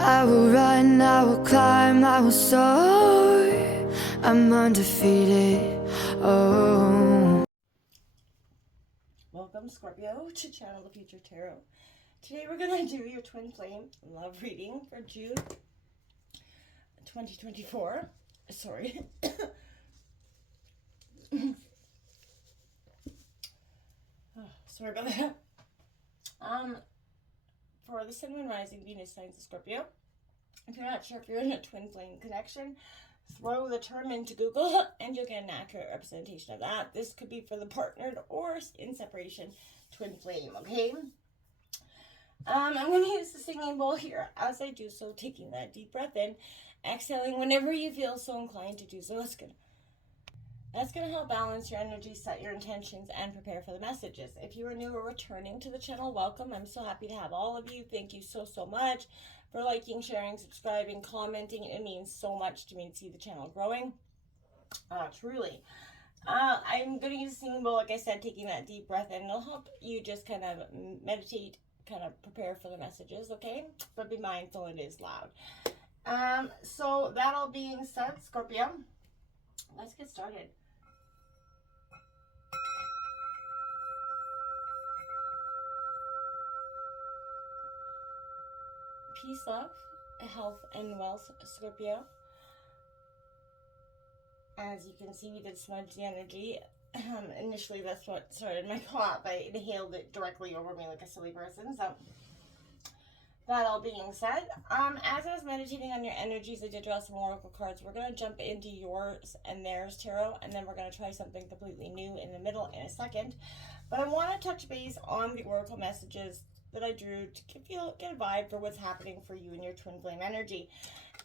I will run, I will climb, I will soar. I'm undefeated. Oh. Welcome, Scorpio, to Channel the Future Tarot. Today we're going to do your twin flame love reading for June 2024. Sorry. Sorry about that. For the Sun, Moon, Rising, Venus signs of Scorpio, if you're not sure if you're in a twin flame connection, throw the term into Google and you'll get an accurate representation of that. This could be for the partnered or in separation twin flame, okay? I'm going to use the singing bowl here as I do so, taking that deep breath in, exhaling whenever you feel so inclined to do so. That's going to help balance your energy, set your intentions, and prepare for the messages. If you are new or returning to the channel, welcome. I'm so happy to have all of you. Thank you so much for liking, sharing, subscribing, commenting. It means so much to me to see the channel growing. Truly. I'm going to use the singing bowl, like I said, taking that deep breath in. It'll help you just kind of meditate, kind of prepare for the messages, okay? But be mindful, it is loud. So that all being said, Scorpio, let's get started. Peace, love, health, and wealth, Scorpio. As you can see, we did smudge the energy. Initially, that's what started my co-op. I inhaled it directly over me like a silly person. So, that all being said, as I was meditating on your energies, I did draw some oracle cards. We're going to jump into yours and theirs tarot, and then we're going to try something completely new in the middle in a second. But I want to touch base on the oracle messages that I drew to get a vibe for what's happening for you and your twin flame energy.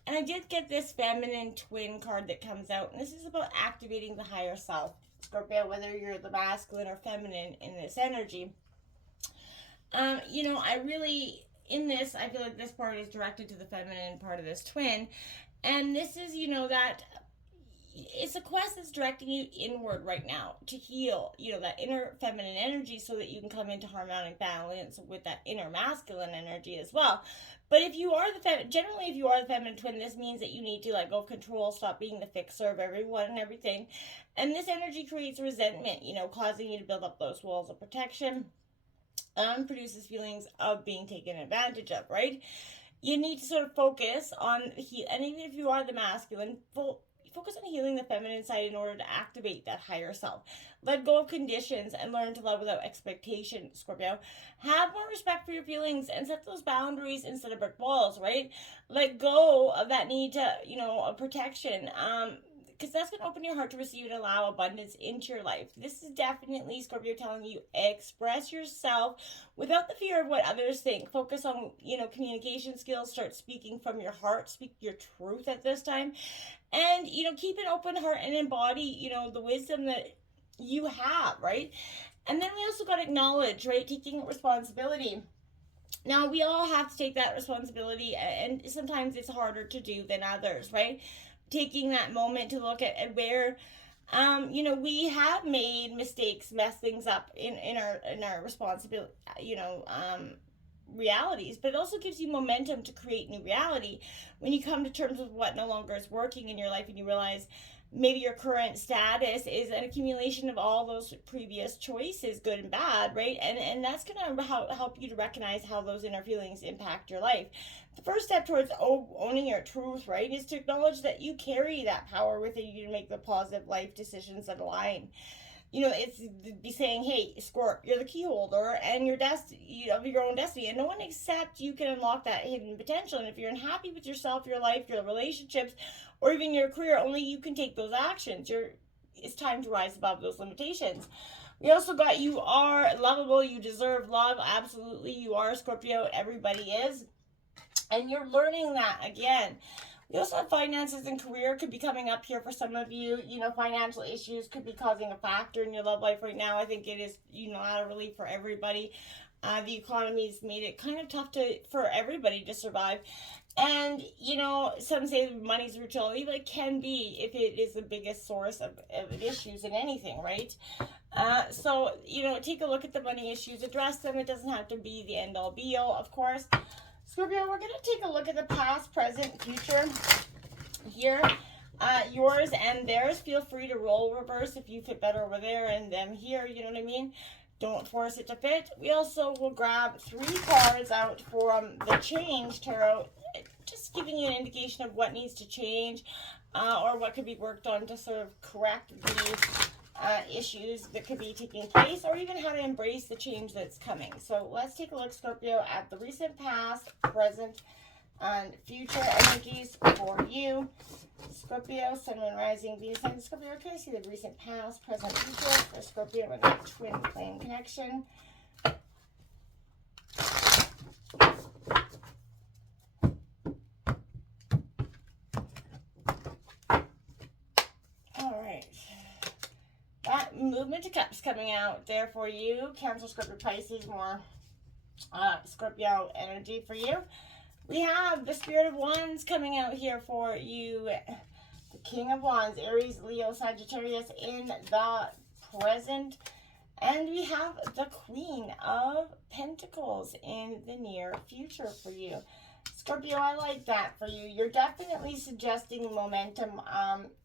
And I did get this feminine twin card that comes out, and this is about activating the higher self, Scorpio, whether you're the masculine or feminine in this energy. I really, in this, I feel like this part is directed to the feminine part of this twin, and this is, that it's a quest that's directing you inward right now to heal, that inner feminine energy so that you can come into harmonic balance with that inner masculine energy as well. But if you are generally if you are the feminine twin, this means that you need to let go of control, stop being the fixer of everyone and everything. And this energy creates resentment, causing you to build up those walls of protection, produces feelings of being taken advantage of, right? You need to sort of focus on, and even if you are the masculine, focus on healing the feminine side in order to activate that higher self. Let go of conditions and learn to love without expectation, Scorpio. Have more respect for your feelings and set those boundaries instead of brick walls, right? Let go of that need to, of protection. Because that's going to open your heart to receive and allow abundance into your life. This is definitely Scorpio telling you, express yourself without the fear of what others think. Focus on, communication skills. Start speaking from your heart. Speak your truth at this time. And, keep an open heart and embody, the wisdom that you have, right? And then we also got to acknowledge, right, taking responsibility. Now, we all have to take that responsibility, and sometimes it's harder to do than others, right? Taking that moment to look at where, we have made mistakes, messed things up in our responsibility, realities, but it also gives you momentum to create new reality when you come to terms with what no longer is working in your life and you realize maybe your current status is an accumulation of all those previous choices, good and bad, right? And that's going to help you to recognize how those inner feelings impact your life. The first step towards owning your truth, right, is to acknowledge that you carry that power within you to make the positive life decisions that align. It's be saying, hey, Scorp, you're the key holder and your destiny of your own destiny, and no one except you can unlock that hidden potential. And if you're unhappy with yourself, your life, your relationships, or even your career, only you can take those actions. It's time to rise above those limitations. We also got, you are lovable, you deserve love. Absolutely, you are, Scorpio. Everybody is, and you're learning that again. We also have finances and career could be coming up here for some of you. Financial issues could be causing a factor in your love life right now. I think it is, out of relief for everybody. The economy's made it kind of tough for everybody to survive. And, some say money's brutality, but it can be if it is the biggest source of issues in anything, right? So, take a look at the money issues, address them. It doesn't have to be the end-all, be-all, of course. Scorpio, we're going to take a look at the past, present, future here. Yours and theirs. Feel free to roll reverse if you fit better over there and them here. You know what I mean? Don't force it to fit. We also will grab 3 cards out from the Change Tarot, just giving you an indication of what needs to change or what could be worked on to sort of correct the issues that could be taking place, or even how to embrace the change that's coming. So let's take a look, Scorpio, at the recent past, present, and future energies for you. Scorpio, Sun, Moon, Rising, Venus, and Scorpio. Can I see the recent past, present, future for Scorpio and that twin flame connection? All right. That movement of cups coming out there for you. Cancer, Scorpio, Pisces, more Scorpio energy for you. We have the Spirit of Wands coming out here for you. The King of Wands, Aries, Leo, Sagittarius in the present. And we have the Queen of Pentacles in the near future for you. Scorpio, I like that for you. You're definitely suggesting momentum.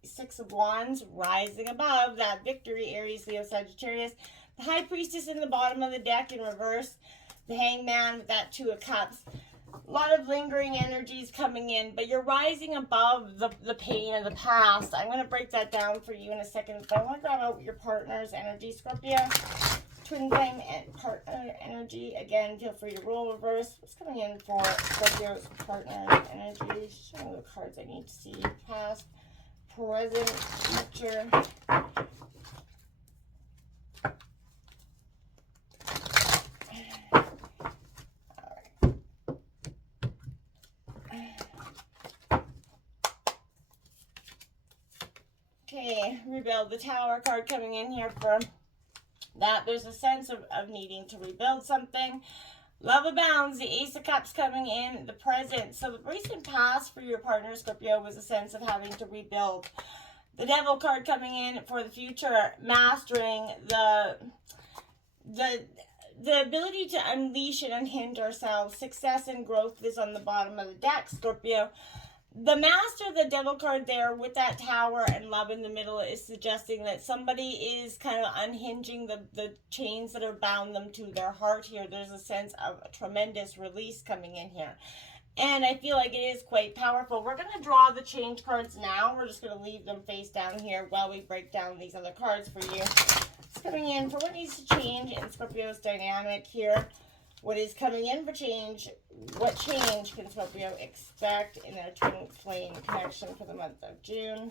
6 of Wands rising above that victory, Aries, Leo, Sagittarius. The High Priestess in the bottom of the deck in reverse. The Hangman with that 2 of Cups. A lot of lingering energies coming in, but you're rising above the pain of the past. I'm going to break that down for you in a second, but I want to grab out your partner's energy, Scorpio. Twin flame and partner energy. Again, feel free to roll reverse. What's coming in for Scorpio's partner energy? Show me the cards I need to see. Past, present, future. Okay, rebuild the Tower card coming in here for that. There's a sense of needing to rebuild something. Love abounds. The Ace of Cups coming in the present. So the recent past for your partner, Scorpio, was a sense of having to rebuild. The Devil card coming in for the future, mastering the ability to unleash and unhinge ourselves. Success and growth is on the bottom of the deck, Scorpio. The Master, the Devil card there with that Tower and Love in the middle is suggesting that somebody is kind of unhinging the chains that have bound them to their heart here. There's a sense of a tremendous release coming in here. And I feel like it is quite powerful. We're going to draw the change cards now. We're just going to leave them face down here while we break down these other cards for you. It's coming in for what needs to change in Scorpio's dynamic here. What is coming in for change? What change can Scorpio expect in their twin flame connection for the month of June?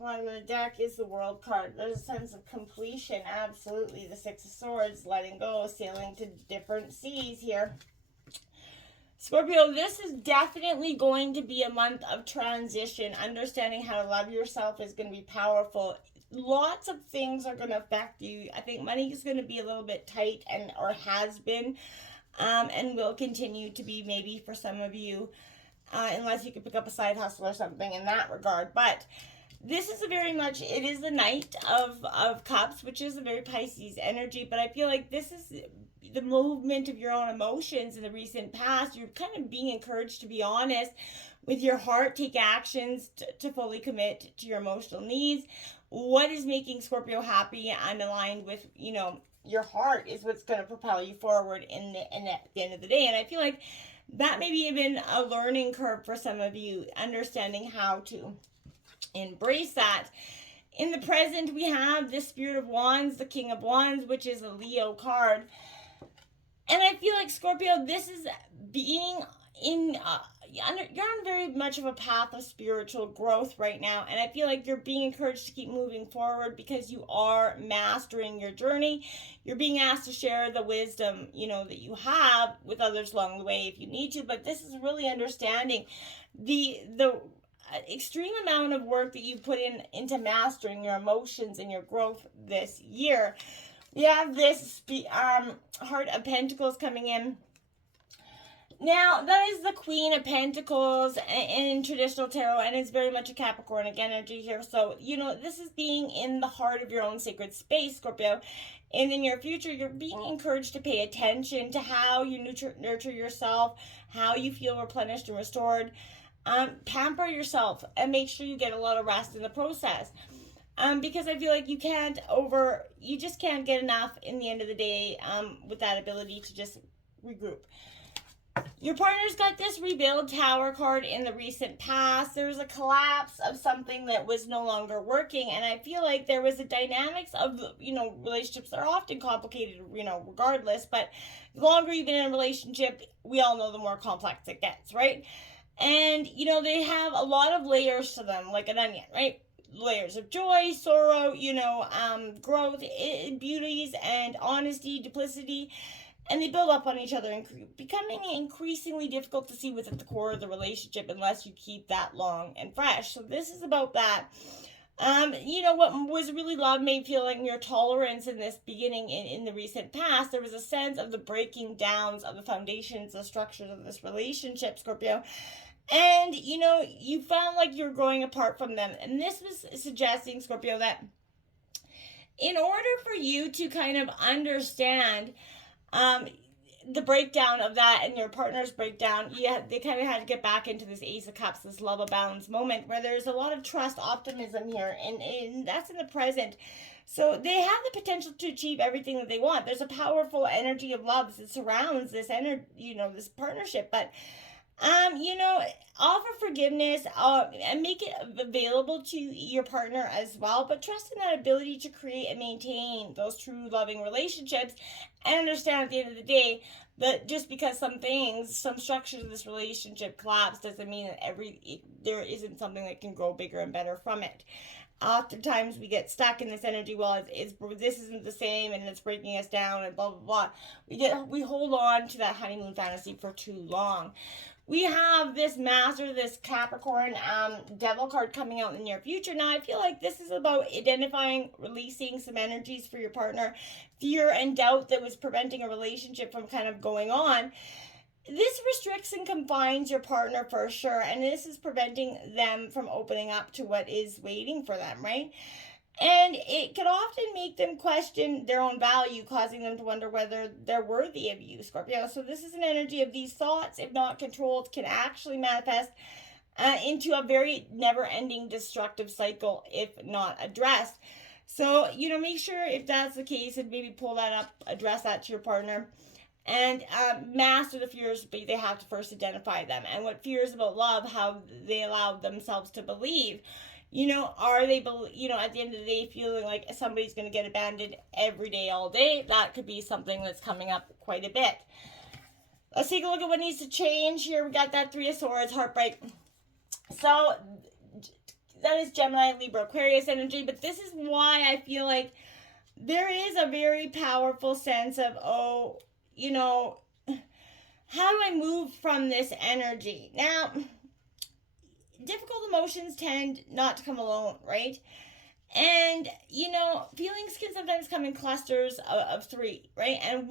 Bottom of the deck is the World card. There's a sense of completion, absolutely. The Six of Swords, letting go, sailing to different seas here. Scorpio, this is definitely going to be a month of transition. Understanding how to love yourself is going to be powerful. Lots of things are going to affect you. I think money is going to be a little bit tight, or has been, and will continue to be maybe for some of you, unless you can pick up a side hustle or something in that regard. But this is it is the Knight of Cups, which is a very Pisces energy, but I feel like this is the movement of your own emotions in the recent past. You're kind of being encouraged to be honest with your heart, take actions to fully commit to your emotional needs. What is making Scorpio happy and aligned with, your heart is what's going to propel you forward at the end of the day. And I feel like that may be even a learning curve for some of you, understanding how to embrace that. In the present, we have the Spirit of Wands, the King of Wands, which is a Leo card. And I feel like, Scorpio, this is being you're on very much of a path of spiritual growth right now. And I feel like you're being encouraged to keep moving forward because you are mastering your journey. You're being asked to share the wisdom, that you have with others along the way if you need to. But this is really understanding the extreme amount of work that you put into mastering your emotions and your growth this year. We have this Heart of Pentacles coming in. Now, that is the Queen of Pentacles in traditional tarot, and it's very much a Capricornic energy here. So, this is being in the heart of your own sacred space, Scorpio. In the near future, you're being encouraged to pay attention to how you nurture yourself, how you feel replenished and restored. Pamper yourself and make sure you get a lot of rest in the process. Because I feel like you just can't get enough in the end of the day with that ability to just regroup. Your partner's got this Rebuild Tower card in the recent past. There was a collapse of something that was no longer working, and I feel like there was a dynamics of, relationships that are often complicated, regardless, but the longer you've been in a relationship, we all know the more complex it gets, right? And, they have a lot of layers to them, like an onion, right? Layers of joy, sorrow, growth, beauties, and honesty, duplicity. And they build up on each other and becoming increasingly difficult to see within the core of the relationship unless you keep that long and fresh. So this is about that. What was really love made feeling your tolerance in this beginning in the recent past. There was a sense of the breaking downs of the foundations, the structures of this relationship, Scorpio. And, you found like you're growing apart from them. And this was suggesting, Scorpio, that in order for you to kind of understand the breakdown of that and your partner's breakdown, they kind of had to get back into this Ace of Cups, this love abounds moment where there's a lot of trust, optimism here, and that's in the present. So they have the potential to achieve everything that they want. There's a powerful energy of love that surrounds this this partnership, but offer forgiveness and make it available to your partner as well, but trust in that ability to create and maintain those true loving relationships, and understand at the end of the day that just because some structures of this relationship collapse doesn't mean that there isn't something that can grow bigger and better from it. Oftentimes we get stuck in this energy, this isn't the same and it's breaking us down and blah blah blah. We hold on to that honeymoon fantasy for too long. We have this this Capricorn Devil card coming out in the near future. Now, I feel like this is about identifying, releasing some energies for your partner, fear and doubt that was preventing a relationship from kind of going on. This restricts and confines your partner for sure, and this is preventing them from opening up to what is waiting for them, right? And it can often make them question their own value, causing them to wonder whether they're worthy of you, Scorpio. So this is an energy of these thoughts, if not controlled, can actually manifest into a very never-ending destructive cycle if not addressed. So, make sure if that's the case and maybe pull that up, address that to your partner. And master the fears, but they have to first identify them. And what fears about love, how they allow themselves to believe. Are they, at the end of the day, feeling like somebody's going to get abandoned every day, all day? That could be something that's coming up quite a bit. Let's take a look at what needs to change here. We got that Three of Swords, heartbreak. So, that is Gemini, Libra, Aquarius energy. But this is why I feel like there is a very powerful sense of, how do I move from this energy? Now, difficult emotions tend not to come alone, right? And, feelings can sometimes come in clusters of three, right? And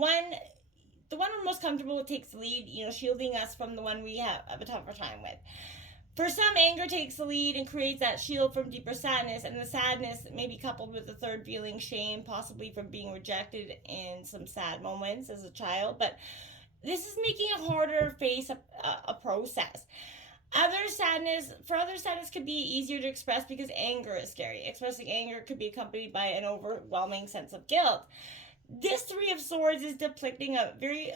the one we're most comfortable with takes the lead, shielding us from the one we have a tougher time with. For some, anger takes the lead and creates that shield from deeper sadness, and the sadness may be coupled with the third feeling, shame, possibly from being rejected in some sad moments as a child. But this is making it harder to face a process. Other sadness could be easier to express because anger is scary. Expressing anger could be accompanied by an overwhelming sense of guilt. This Three of Swords is depicting a very,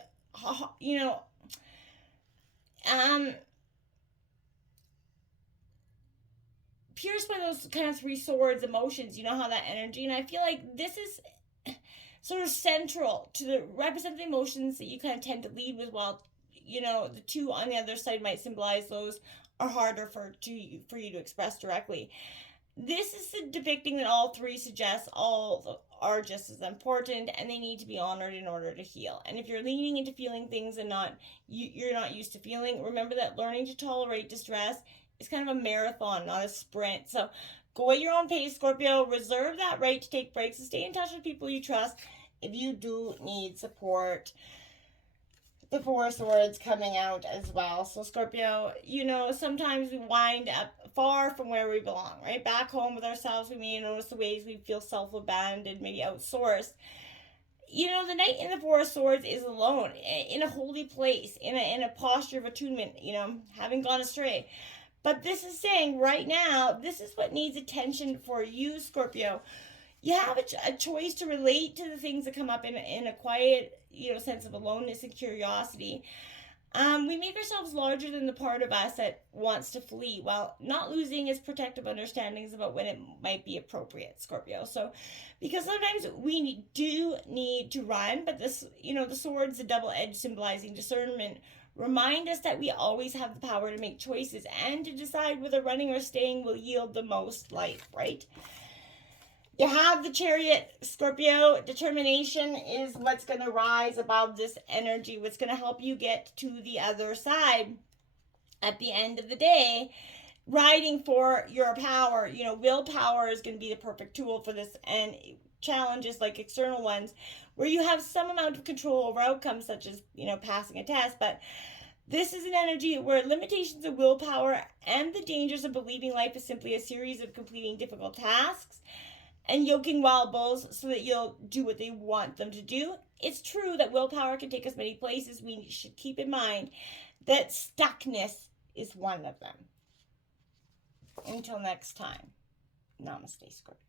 pierced by those kind of three swords emotions, how that energy, and I feel like this is sort of central to represent the emotions that you kind of tend to lead with, while the two on the other side might symbolize those are harder for you to express directly. This is depicting that all three suggests all are just as important, and they need to be honored in order to heal. And if you're leaning into feeling things and you're not used to feeling, remember that learning to tolerate distress It's kind of a marathon, not a sprint. So go at your own pace, Scorpio. Reserve that right to take breaks and stay in touch with people you trust if you do need support. The Four of Swords coming out as well. So Scorpio, you know, sometimes we wind up far from where we belong, right? Back home with ourselves, we may notice the ways we feel self-abandoned, maybe outsourced. You know, the Knight in the Four of Swords is alone, in a holy place, in a posture of attunement, you know, having gone astray. But this is saying right now, this is what needs attention for you, Scorpio. You have a choice to relate to the things that come up in a quiet, you know, sense of aloneness and curiosity. We make ourselves larger than the part of us that wants to flee while not losing its protective understandings about when it might be appropriate, Scorpio. So, because sometimes we do need to run, but this, you know, the sword's a double edge symbolizing discernment. Remind us that we always have the power to make choices and to decide whether running or staying will yield the most life, right? You have the Chariot, Scorpio. Determination is what's going to rise above this energy, what's going to help you get to the other side at the end of the day, riding for your power. You know, willpower is going to be the perfect tool for this, and challenges like external ones where you have some amount of control over outcomes, such as, you know, passing a test. But this is an energy where limitations of willpower and the dangers of believing life is simply a series of completing difficult tasks and yoking wild bulls so that you'll do what they want them to do. It's true that willpower can take us many places. We should keep in mind that stuckness is one of them. Until next time, namaste, Scorpio.